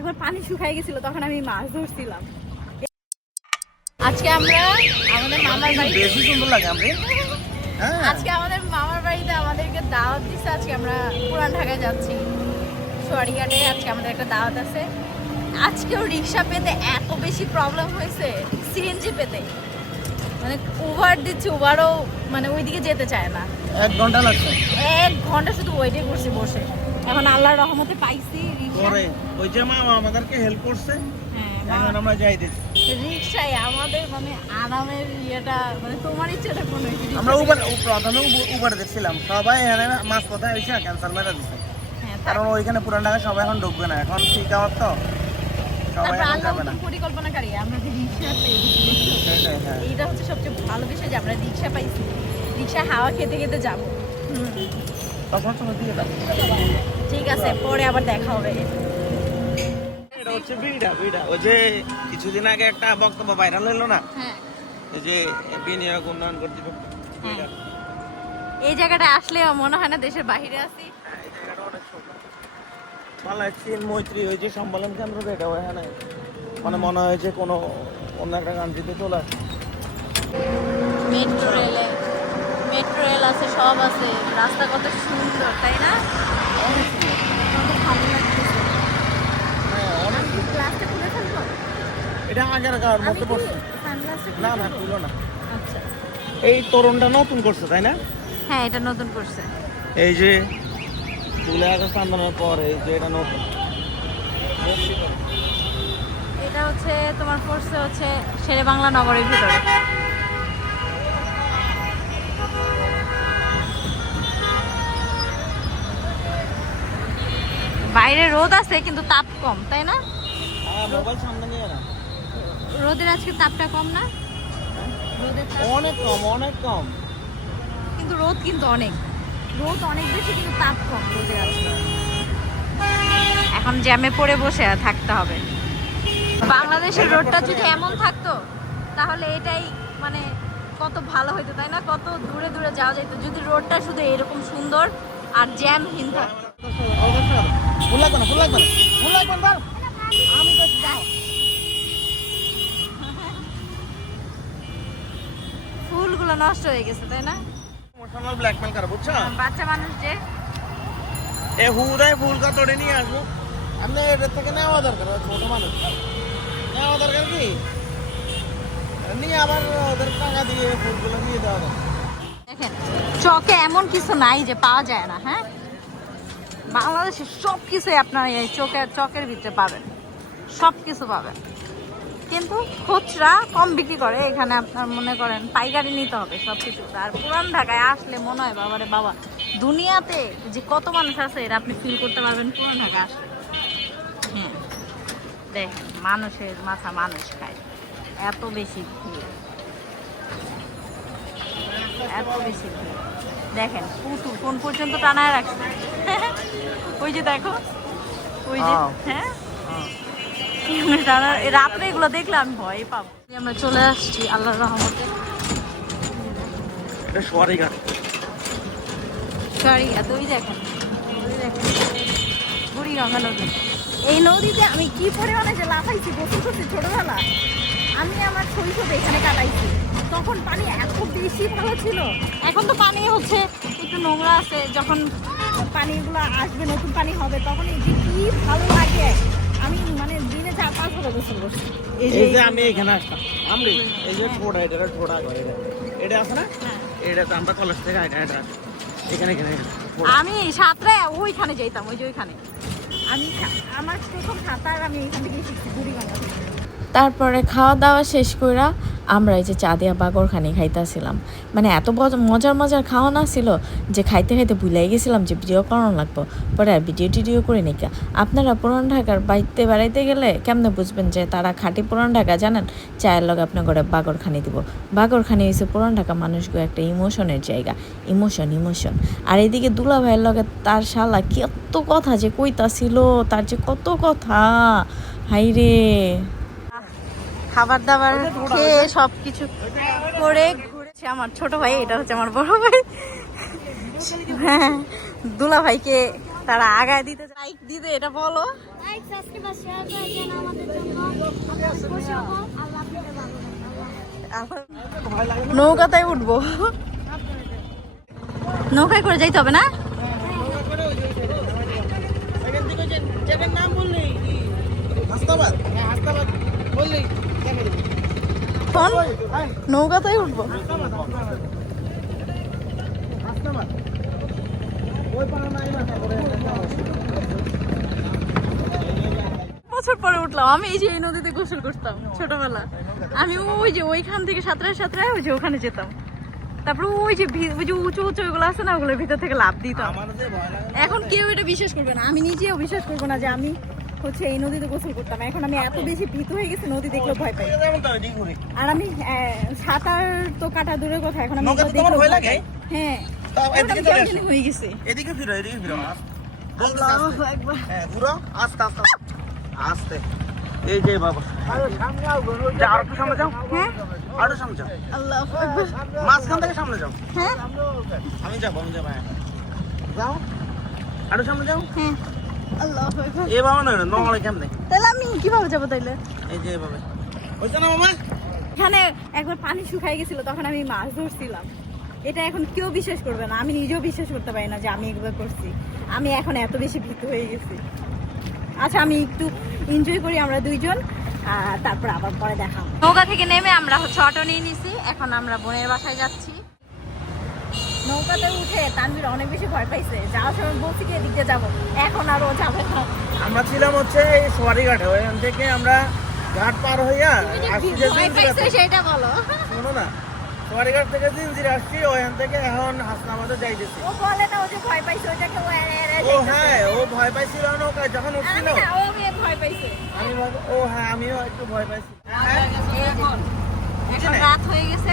একবার পানি শুকায় গেছিল তখন আমি মাছ ধরছিলাম। আজকে আমরা আমাদের মামার বাড়ি বেশি সুন্দর লাগে আমি হ্যাঁ। আজকে আমাদের মামার বাড়িতে আমাদেরকে দাওয়াত দিচ্ছে আজকে আমরা পুরান ঢাকায় যাচ্ছি। সোয়ারিঘাটে আজকে আমাদের একটা দাওয়াত আছে। আজকেও রিক্সা পেতে এত বেশি প্রবলেম হয়েছে সিএনজি পেতে। মানে উবার দিচ্ছে উবারও মানে ওইদিকে যেতে চায় না। এক ঘণ্টা লাগছে। এক ঘণ্টা শুধু ওয়েটে করছি বসে। এখন আল্লাহর রহমতে পাইছি পরে ওই যে মামা আমাদেরকে হেল্প করছে হ্যাঁ এখন আমরা যাই দিচ্ছি রিক্সায় আমাদের মানে আরামের ইয়েটা মানে তোমার ইচ্ছেটা কোনো আমরা উবার প্রথমে উবার সবাই এখানে মাছ কোথায় এসে ক্যান্সার মেরে দিচ্ছে হ্যাঁ কারণ ওইখানে পুরান ঢাকা সবাই এখন ঢুকবে না। এখন ঠিক আমার তো। সবাই এখন যাবে না। পরিকল্পনাকারী আমরা যে রিক্সা পেয়েছি। হ্যাঁ। এইটা হচ্ছে সবচেয়ে ভালো বিষয় যে আমরা রিক্সা পাইছি। রিক্সা হাওয়া খেতে খেতে যাব। তখন সময় দিয়ে দাও। আছে পরে আবার দেখা হবে। এটা হচ্ছে বিড়া বিড়া। ওই যে কিছুদিন আগে একটা বক্তব্য ভাইরাল হলো না? হ্যাঁ। এই যে বিনিয়োগ উন্নয়ন কর্তৃপক্ষ বিড়া। এই জায়গাটা আসলে মনে হয় না দেশের বাইরে আছি। হ্যাঁ, চীন মৈত্রী ওই যে সম্মেলন এটা ওখানে মানে মনে হয় যে কোনো অন্য একটা কান্ট্রিতে চলে আসে। মেট্রো রেলে মেট্রো রেল আছে সব আছে। রাস্তা কত সুন্দর তাই না? এটা আগের গাওয়ার মধ্যে পড়ছে? না না ফেলব? না। আচ্ছা। এই তরুণটা নতুন করছে তাই না? হ্যাঁ এটা নতুন করছে। এই যে জুলাই আগস্ট আন্দোলনের পর এই যে এটা নতুন। এটা হচ্ছে তোমার পড়ছে হচ্ছে শেরে বাংলা নগরের ভিতরে। বাইরে রোদ আছে কিন্তু তাপ কম তাই না? হ্যাঁ রোদের আজকে তাপটা কম না? রোদের অনেক কম অনেক কম। কিন্তু রোদ কিন্তু অনেক। রোদ অনেক বেশি কিন্তু তাপ কম রোদের আজকে। এখন জ্যামে পড়ে বসে থাকতে হবে। বাংলাদেশের রোডটা যদি এমন থাকতো তাহলে এটাই মানে কত ভালো হইতো তাই না? কত দূরে দূরে যাওয়া যেত যদি রোডটা শুধু এরকম সুন্দর আর জ্যামহীন থাকতো। ফুল লাগবে না ফুল লাগবে না। ফুল লাগবে না আমি তো যাও ফুলগুলো নষ্ট হয়ে গেছে তাই না? ইমোশনাল ব্ল্যাকমেল করে বুঝছ? বাচ্চা মানুষ যে। এ হুদায় ফুল কা তোড়ে নিয়ে আসব। আপনি এর থেকে নেওয়া দরকার ছোট মানুষ। নেওয়া দরকার কি? নিয়ে আবার ওদের টাকা দিয়ে ফুলগুলো নিয়ে দেওয়া দরকার। দেখেন চকে এমন কিছু নাই যে পাওয়া যায় না হ্যাঁ? বাংলাদেশে সব কিছুই আপনারা এই চকের চকের ভিতরে পাবেন। সব কিছু পাবেন। কিন্তু খুচরা কম বিক্রি করে, এখানে আপনার মনে করেন পাইকারি নিতে হবে সব কিছু আর পুরান ঢাকায় আসলে মনে হয় বাবারে বাবা, দুনিয়াতে যে কত মানুষ আছে এটা আপনি ফিল করতে পারবেন পুরান ঢাকা আসলে। হ্যাঁ দেখেন, মানুষের মাথা মানুষ খায়। এত বেশি ভিড়। এত বেশি ভিড়। দেখেন পুতুল কোন পর্যন্ত টানায় রাখছে? ওই যে দেখো ওই যে হ্যাঁ? টানা এই রাত্রে এগুলো দেখলে আমি ভয় পাবো। আমরা চলে আসছি আল্লাহর রহমতে। গান গাড়ি। এত ওই দেখেন নদী। এই নদীতে আমি কি পরিমাণে যে লাফাইছি গোসল করছি ছোটবেলা। আমি আমার শৈশবে এখানে কাটাইছি। তখন পানি এত বেশি ভালো ছিল। এখন তো পানি হচ্ছে একটু নোংরা আছে যখন পানিগুলো আসবে নতুন পানি হবে তখন এই যে কি ভালো লাগে। আমি মানে দিনে চার পাঁচ করে গোসল করছি। এই যে আমি এখানে আসলাম। আমি এই যে ঠোঁটা এটা ঠোঁটা করে এটা। আছে না? হ্যাঁ। এটা তো আমরা কলেজ থেকে এটা এটা এখানে এখানে। আমি সাঁতরায় ওইখানে যেতাম ওই যে ওইখানে। আমি আমার প্রথম সাঁতার আমি এখান থেকে শিখছি বুড়িগঙ্গা থেকে। তারপরে খাওয়া দাওয়া শেষ কইরা আমরা এই যে চা চাঁদিয়া বাগরখানি খাইতেছিলাম। মানে এত মজার মজার খাওয়া না ছিল যে খাইতে খাইতে ভুলাই গেছিলাম যে ভিডিও করানো লাগবো। পরে আর ভিডিও টিডিও করে নিকা আপনারা পুরান ঢাকার বাড়িতে বেড়াইতে গেলে কেমনে বুঝবেন যে তারা খাঁটি পুরান ঢাকা জানেন? চায়ের লগে আপনার ঘরে বাগরখানি দিব। বাগরখানি হয়েছে পুরান ঢাকা মানুষগুলো একটা ইমোশনের জায়গা। Emotion emotion. আর এদিকে দুলা ভাইয়ের লগে তার শালা কত কথা যে কইতা ছিল তার যে কত কথা। হাইরে। খাবার দাবার খেয়ে সব কিছু করে ঘুরেছে। আমার ছোট ভাই এটা হচ্ছে আমার বড় ভাই। হ্যাঁ দুলা ভাইকে তারা আগায় দিতে লাইক দিতে এটা বলো। লাইক সাবস্ক্রাইব আর শেয়ার করে দেন আমাদের জন্য আমরা খুশি হব আল্লাহ আপনাকে ভালো রাখুন। ভয় লাগে না? নৌকাতেই উঠবো। নৌকায় করে যাইতে হবে না? সেখান থেকে ওই যে জায়গার নাম বললেই মাথা করে বছর পরে উঠলাম। আমি এই যে এই নদীতে গোসল করতাম ছোটবেলা। আমি ওই যে ওইখান থেকে সাঁতরায় সাঁতরায় ওই যে ওখানে যেতাম। তারপরে ওই যে ওই যে উঁচু উঁচু ওইগুলো আছে না ওগুলোর ভিতর থেকে লাভ দিতাম। এখন কেউ এটা বিশ্বাস করবে না। আমি নিজেও বিশ্বাস করব না যে আমি হচ্ছে এই নদীতে গোসল করতাম। এখন আমি এত বেশি ভীত হয়ে গেছি নদী দেখলে ভয় পাই। আর আমি সাঁতার তো কাটা দূরের কথা এখন আমি ভয় লাগে? হ্যাঁ। হয়ে গেছে। এদিকে ফিরো এদিকে ফিরো আস্তে। আল্লাহু আকবার। হ্যাঁ ঘুরো আস্তে আস্তে আস্তে। এই যে বাবা। যা, আর একটু সামনে যাও। হ্যাঁ? আরও সামনে যাও। আল্লাহু মাঝখান থেকে সামনে যাও। হ্যাঁ? আমি যাব আমি যাব হ্যাঁ। যাও। আরও সামনে যাও। হ্যাঁ। আল্লাহু। আকবার। এ বাবা না নড়ে কেমনে? তাহলে আমি কীভাবে যাব তাইলে? এই যে এভাবে। হয়েছে না মামা এখানে একবার পানি শুকাই গেছিল তখন আমি মাছ ধরছিলাম। এটা এখন কেউ বিশ্বাস করবে না আমি নিজেও বিশ্বাস করতে পারি না যে আমি এগুলো করছি। আমি এখন এত বেশি ভীত হয়ে গেছি। আচ্ছা আমি একটু এনজয় করি আমরা দুইজন আর তারপর আবার পরে দেখা নৌকা থেকে নেমে আমরা হচ্ছে অটো নিয়ে নিছি এখন আমরা বোনের বাসায় যাচ্ছি। নৌকাতে উঠে তানভীর অনেক বেশি ভয় পাইছে। যাওয়ার সময় বলছি কি এদিকে যাব। এখন আর ও যাবে না। আমরা ছিলাম হচ্ছে এই সোয়ারি ঘাটে। ওইখান থেকে আমরা ঘাট পার হইয়া। সেটা বলো। শোনো না সোয়ারি থেকে জিঞ্জির আসছি ওইখান থেকে এখন হাসনাবাদে যাইতেছি। ও বলে না ও যে ভয় পাইছে ওটাকে ও এড়ে এড়ে ও হ্যাঁ ও ভয় পাইছিল নৌকায় যখন উঠছিল। ও ভয় পাইছে। আমি ও হ্যাঁ আমিও একটু ভয় পাইছি। এখন এখন রাত হয়ে গেছে।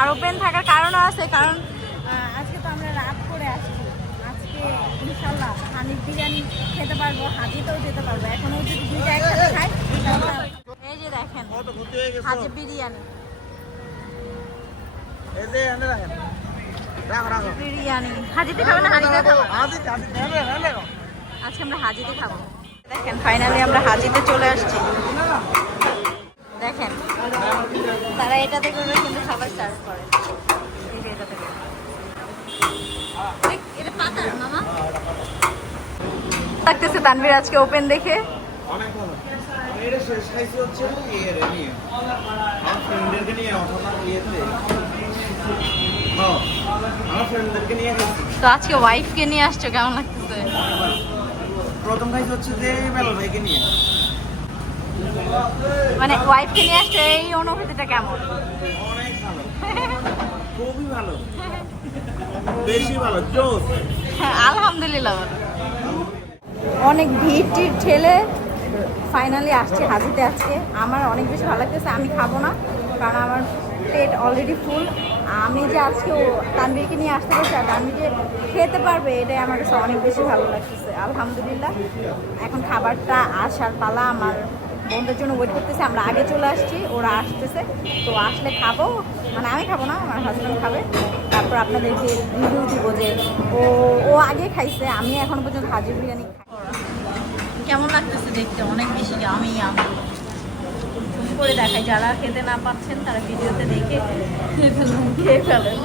আর ওপেন থাকার কারণও আছে কারণ আজকে তো আমরা রাত করে আসছি। আজকে ইনশাল্লাহ হানিফ বিরিয়ানি খেতে পারব হাজিতেও যেতে পারব। এখনও যদি দুইটা একসাথে খাই এই যে দেখেন কত ঘুরতে হয়ে গেছে? হাজি বিরিয়ানি। এই যে এখানে রাখেন। রাখো রাখো। বিরিয়ানি। হাজিতে খাব না খাব? আজকে আমরা হাজিতে খাব। দেখেন ফাইনালি আমরা হাজিতে চলে আসছি। দেখেন। তারা এটাতে করে কিন্তু খাবার সার্ভ করে। এটাতে এটা পাতার মামা। লাগতেছে তানভীর আজকে ওপেন দেখে। অনেক ভালো। এটা শেষ খাইছি হচ্ছে নিয়ে। আমার ফ্রেন্ডদেরকে নিয়ে অথবা ইয়েতে। হ্যাঁ আমার ফ্রেন্ডদেরকে নিয়ে তো আজকে ওয়াইফকে নিয়ে আসছো কেমন লাগতেছে? প্রথম খাইছি হচ্ছে যে বেলাল ভাইকে নিয়ে। মানে ওয়াইফকে নিয়ে আসছো এই অনুভূতিটা কেমন? অনেক ভালো। খুবই ভালো। বেশি ভালো জোস। হ্যাঁ আলহামদুলিল্লাহ। অনেক ভিড় টিড় ঠেলে ফাইনালি আসছে হাজিতে আজকে। আমার অনেক বেশি ভালো লাগতেছে আমি খাব না কারণ আমার পেট অলরেডি ফুল আমি যে আজকে ও তানবীরকে নিয়ে আসতে পারছি আর তানবীর যে খেতে পারবে এটাই আমার কাছে অনেক বেশি ভালো লাগতেছে। আলহামদুলিল্লাহ। এখন খাবারটা আসার পালা আমার বোনদের জন্য ওয়েট করতেছে আমরা আগে চলে আসছি ওরা আসতেছে। তো আসলে খাব মানে আমি খাব না আমার হাজব্যান্ড খাবে। তারপর আপনাদেরকে রিভিউ দিব যে ও ও আগে খাইছে আমি এখন পর্যন্ত হাজির বিরিয়ানি খাই কেমন লাগতেছে দেখতে? অনেক বেশি আমি আমি করে দেখাই। যারা খেতে না পাচ্ছেন তারা ভিডিওতে দেখে খেয়ে ফেলুন খেয়ে ফেলেন।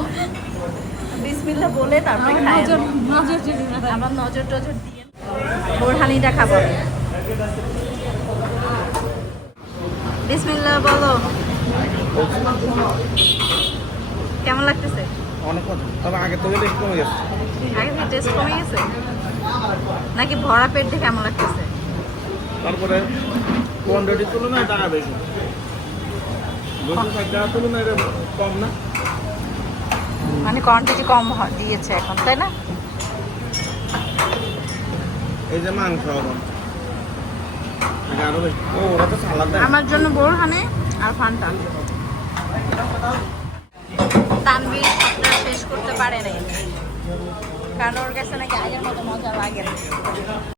বিসমিল্লা বলে তারপরে খাই আমার নজর টজর দিয়ে বোরহানিটা খাব বিসমিল্লা বলো। কেমন লাগতেছে? অনেক তবে আগে তো বেশি কমে গেছে। আগে থেকে টেস্ট কমে গেছে? নাকি ভরা পেট দেখে কেমন লাগতেছে? তারপরে কোয়ান্টিটির তুলনায় টাকা বেশি। তুলনায় কম না। মানে কোয়ান্টিটি কম দিয়েছে এখন তাই না? এই যে মাংস আমার জন্য বোরহানে আর ফান্টা তানভীর সবটা শেষ করতে পারে নাই। কারণ ওর কাছে নাকি আগের মতো মজা লাগে না।